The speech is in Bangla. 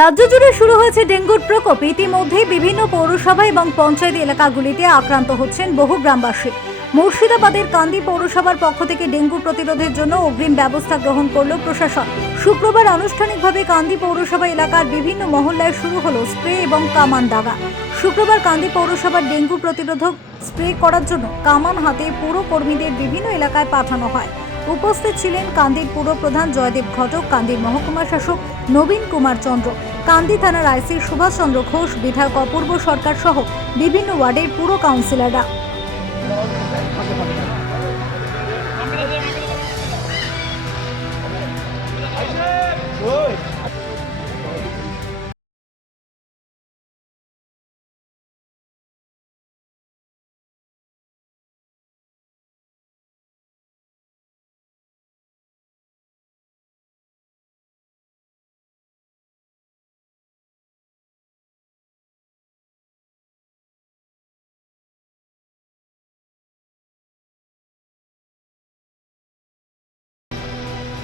রাজ্য জুড়ে শুরু হয়েছে ডেঙ্গুর প্রকোপ। ইতিমধ্যেই বিভিন্ন পৌরসভা এবং পঞ্চায়েত এলাকাগুলিতে আক্রান্ত হচ্ছেন বহু গ্রামবাসী। মুর্শিদাবাদের কান্দি পৌরসভার পক্ষ থেকে ডেঙ্গু প্রতিরোধের জন্য অগ্রিম ব্যবস্থা গ্রহণ করল প্রশাসন। শুক্রবার আনুষ্ঠানিকভাবে কান্দি পৌরসভা এলাকার বিভিন্ন মহল্লায় শুরু হলো স্প্রে এবং কামান দাগা। শুক্রবার কান্দি পৌরসভার ডেঙ্গু প্রতিরোধক স্প্রে করার জন্য কামান হাতে পুরো কর্মীদের বিভিন্ন এলাকায় পাঠানো হয়। উপস্থিত ছিলেন কান্দির পুর প্রধান জয়দেব ঘটক, কান্দির মহকুমা শাসক নবীন কুমার চন্দ্র, কান্দি থানার আইসি সুভাষচন্দ্র ঘোষ, বিধায়ক অপূর্ব সরকার সহ বিভিন্ন ওয়ার্ডের পুরো কাউন্সিলররা।